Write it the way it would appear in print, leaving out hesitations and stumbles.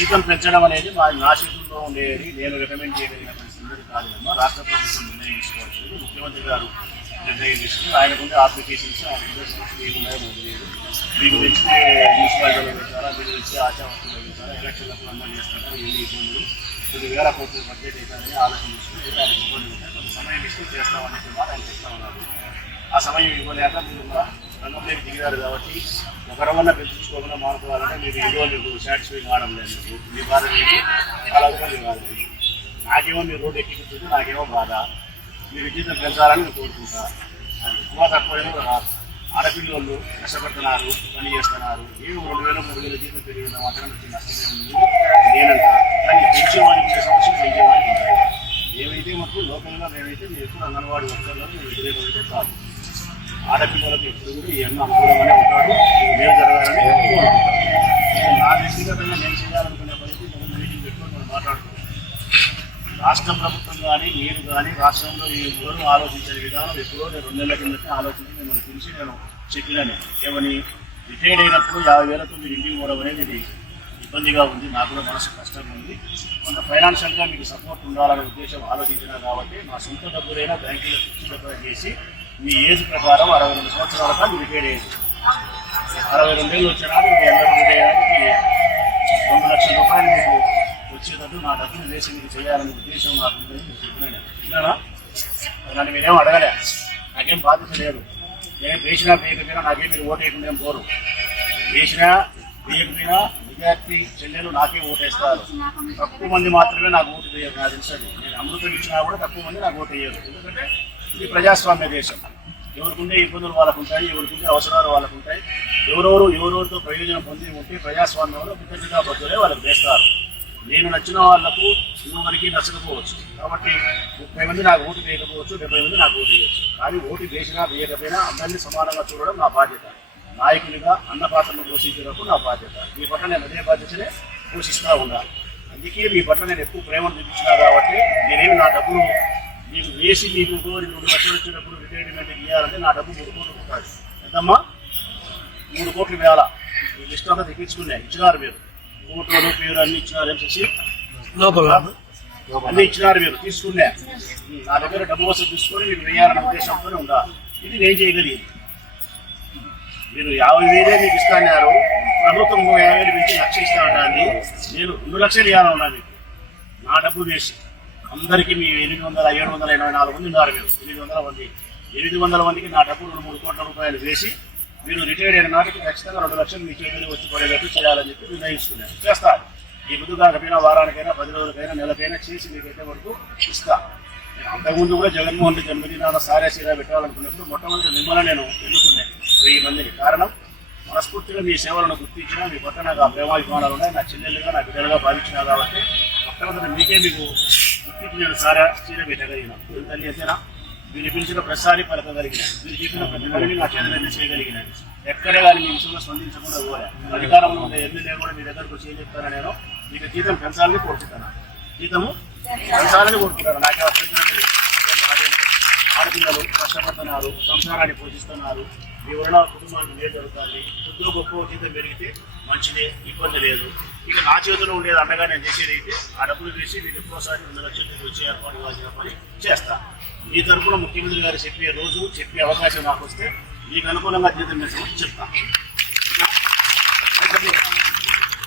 జీతం పెంచడం అనేది నా చేతుల్లో ఉండేది, నేను రికమెండ్ చేయగలిగిన పరిస్థితులు కాదు. రాష్ట్ర ప్రభుత్వం నిర్ణయించుకోవాల్సింది, ముఖ్యమంత్రి గారు నిర్ణయం తీసుకుని ఆయనకుండే అప్లికేషన్స్ ఆయన ఇండస్ట్రీస్ ఏమున్నాయో తెలియదు. మీకు తెచ్చితే మున్సిపాలిటీలో పెట్టారా, మీరు తెచ్చి ఆచారంలో పెట్టారా, ఎలక్షన్లకు అందరూ చేస్తారా, ఎన్ని ఇబ్బందులు 10,000 కోట్ల బడ్జెట్ అవుతారని ఆలోచన చేసుకుని ఆయన ఇబ్బంది ఉంటారు. సమయం ఇస్తే చేస్తామనే మాట ఆయన చెప్తా ఉన్నారు. ఆ సమయం ఇవ్వలేక మీరు రంగంలోకి దిగారు కాబట్టి ఒకరమన్నా పెంచుకోకుండా మానుకోవాలంటే మీరు ఏదో మీకు సాటిస్ఫై కావడం లేదు. మీ బాధ లేదు, అలాగే మీ బాధ లేదు. నాకేమో మీరు రోడ్డు ఎక్కి కూర్చుంటే నాకేమో బాధ. మీరు జీతం పెంచాలని నేను కోరుకుంటా. అది ఎక్కువ తక్కువ ఆడపిల్లలు కష్టపడుతున్నారు, పని చేస్తున్నారు. ఏమో 2,000 3,000 జీతం పెరిగిన మాత్రం నష్టమే ఉంది నేనంట. కానీ పెంచేవాడికి సమస్య పెంచేవాడికి ఉంటాయి. ఏమైతే మాకు లోకల్గా మేమైతే మీరు ఎప్పుడు అంగన్వాడీ వర్కర్లకు మేము వ్యతిరేకమైతే కాదు. ఆడపిల్లలకు ఎప్పుడు కూడా ఈ అన్న అనుకూలంగానే ఉంటాడు. మేలు జరగాలని ఎక్కువ నా వ్యక్తిగతంగా నేను చేయాలనుకునే పరిస్థితి మీటింగ్ పెట్టుకొని మనం మాట్లాడుతున్నాం. రాష్ట్ర ప్రభుత్వం కానీ మీరు కానీ రాష్ట్రంలో ఎవరు ఆలోచించే విధానం ఎప్పుడో 2 నెలల కిందటే ఆలోచించి మిమ్మల్ని పిలిచి నేను చెప్పినాను. ఏమని రిటైర్డ్ అయినప్పుడు 50,000తో మీరు ఇంటికి పోవడం అనేది ఇది ఇబ్బందిగా ఉంది, నాకు కూడా మనసు కష్టంగా ఉంది. కొంత ఫైనాన్షియల్గా మీకు సపోర్ట్ ఉండాలనే ఉద్దేశం ఆలోచించినా కాబట్టి మా సొంత డబ్బులైనా బ్యాంకులో ఫిక్స్డ్ డిపాజిట్ చేసి మీ ఏజ్ ప్రకారం 62 సంవత్సరాల కాదు రిటైర్డ్ అయ్యేది. 62 ఏళ్ళు వచ్చినా మీ అందరూ రిటైర్డ్ 2 లక్షల రూపాయలు మీకు వచ్చేటట్టు నా డబ్బులు వేసి మీకు చేయాలనే ఉద్దేశం నాకు చెప్పినానా. నన్ను మీరేం అడగలే, నాకేం బాధ్యత లేదు. నేను వేసినా వేయకపోయినా నాకేం మీరు ఓటు వేయకుండా పోరు. వేసినా వేయకపోయినా విద్యార్థి చెల్లెలు నాకే ఓటేస్తారు. తక్కువ మంది మాత్రమే నాకు ఓటు వేయరు. నాకు తెలుసండి, నేను అమృతం ఇచ్చినా కూడా తక్కువ మంది నాకు ఓటు వేయరు. ఎందుకంటే ఇది ప్రజాస్వామ్య దేశం. ఎవరికుండే ఇబ్బందులు వాళ్ళకు ఉంటాయి, ఎవరికుండే అవసరాలు వాళ్ళకు ఉంటాయి. ఎవరెవరితో ప్రయోజనం పొంది ఉంటే ప్రజాస్వామ్యంలో కృతజ్ఞతాబద్ధులే వాళ్ళకి వేస్తారు. నేను నచ్చిన వాళ్లకు ఇంకొకరికి నచ్చకపోవచ్చు. కాబట్టి 30 మంది నాకు ఓటు వేయకపోవచ్చు, 70 మంది నాకు ఓటు వేయవచ్చు. కానీ ఓటు వేసినా వేయకపోయినా అందరినీ సమానంగా చూడడం నా బాధ్యత. నాయకునిగా అన్న పాత్రను పోషించేటప్పుడు నా బాధ్యత. మీ పట్ల నేను అదే బాధ్యతనే పోషిస్తూ ఉండాలి. అందుకే మీ పట్ల నేను ఎక్కువ ప్రేమను చూపించినా కాబట్టి నేనేమి నా డబ్బులు మీకు వేసి మీకు 2 లక్షలు వచ్చేటప్పుడు రిటైర్మెంట్ ఇవ్వాలంటే నా డబ్బు 3 కోట్లు ఉంటాయి. ఎంతమ్మా? 3 కోట్లు వేయాలా? మీ లిస్ట్ అంతా తెప్పించుకున్నాయి, ఇచ్చినారు మీరు. ఫోటోలు పేరు అన్ని ఇచ్చినారు, ఎంసీ లోపల అన్ని ఇచ్చినారు మీరు, తీసుకున్నా. నా దగ్గర డబ్బు వసూలు తీసుకొని మీకు వేయాలన్న ఉద్దేశంతోనే ఉండాలి. ఇది నేను చేయగలిగింది. మీరు 50,000 మీకు ఇస్తాన్నారు, ప్రభుత్వం 50,000 పెంచి 1,00,000 ఇస్తా ఉంటాను. నేను 2 లక్షలు ఇవ్వాలని ఉన్నా మీకు, నా డబ్బు వేసి. అందరికీ మీ 784 మంది ఉన్నారు మీరు, 800 మందికి నా డబ్బు 2-3 కోట్ల రూపాయలు వేసి మీరు రిటైర్డ్ అయిన నాటికి ఖచ్చితంగా 2 లక్షలు మీ చేతులు వచ్చి పడేటట్టు చేయాలని చెప్పి నిర్ణయించుకున్నాను. చేస్తాను. ఈ ముందు కాకపోయినా వారానికైనా 10 రోజులకైనా నెలకైనా చేసి మీకైతే వరకు ఇస్తా. అంతకుముందు కూడా జగన్మోహన్ రెడ్డి జన్మదినాన సారా పెట్టాలనుకున్నప్పుడు మొట్టమొదటి మిమ్మల్ని నేను ఎన్నుకున్నాను 1000 మందిని. కారణం మనస్ఫూర్తిగా మీ సేవలను గుర్తించినా, మీ పట్ల నాకు ఆ ప్రేమాభిమానాలు ఉన్నాయి, నా చెల్లెలుగా నా బిడ్డలుగా భావించినా కాబట్టి మొట్టమొదటి మీకు గుర్తించి నేను సారా పెట్టగలిగిన తల్లి అయితేనా. మీరు పిలిచిన ప్రతిసారి పలకగలిగిన, మీరు చెప్పిన ప్రతి పనిని నా చేతులన్నీ చేయగలిగిన, ఎక్కడే కానీ మీ విషయంలో స్పందించకుండా పోయా. అధికారంలో ఉన్న ఎమ్మెల్యే కూడా మీ దగ్గరకు వచ్చి ఏం చెప్తాను, నేను మీకు జీతం పెంచాలని కోరుకుంటాను, జీతము పెంచాలని కోరుకుంటాను. నాకే ఆడపిల్లలు కష్టపడుతున్నారు, సంసారాన్ని పోషిస్తున్నారు, మీ వలన కుటుంబానికి మేలు జరుగుతుంది. కొద్దిగా గొప్ప జీతం పెరిగితే మంచిదే, ఇబ్బంది లేదు. ఇక నా చేతిలో ఉండేది అండగా నేను చేసేది అయితే ఆ డబ్బులు వేసి మీకు ఎక్కువసారి 2 లక్షలు వచ్చే ఏర్పాటు ఇవ్వాల్సిన పని చేస్తాను. మీ తరఫున ముఖ్యమంత్రి గారు చెప్పే రోజు చెప్పే అవకాశం నాకు వస్తే మీకు అనుకూలంగా జీతం వేసి చెప్తాను.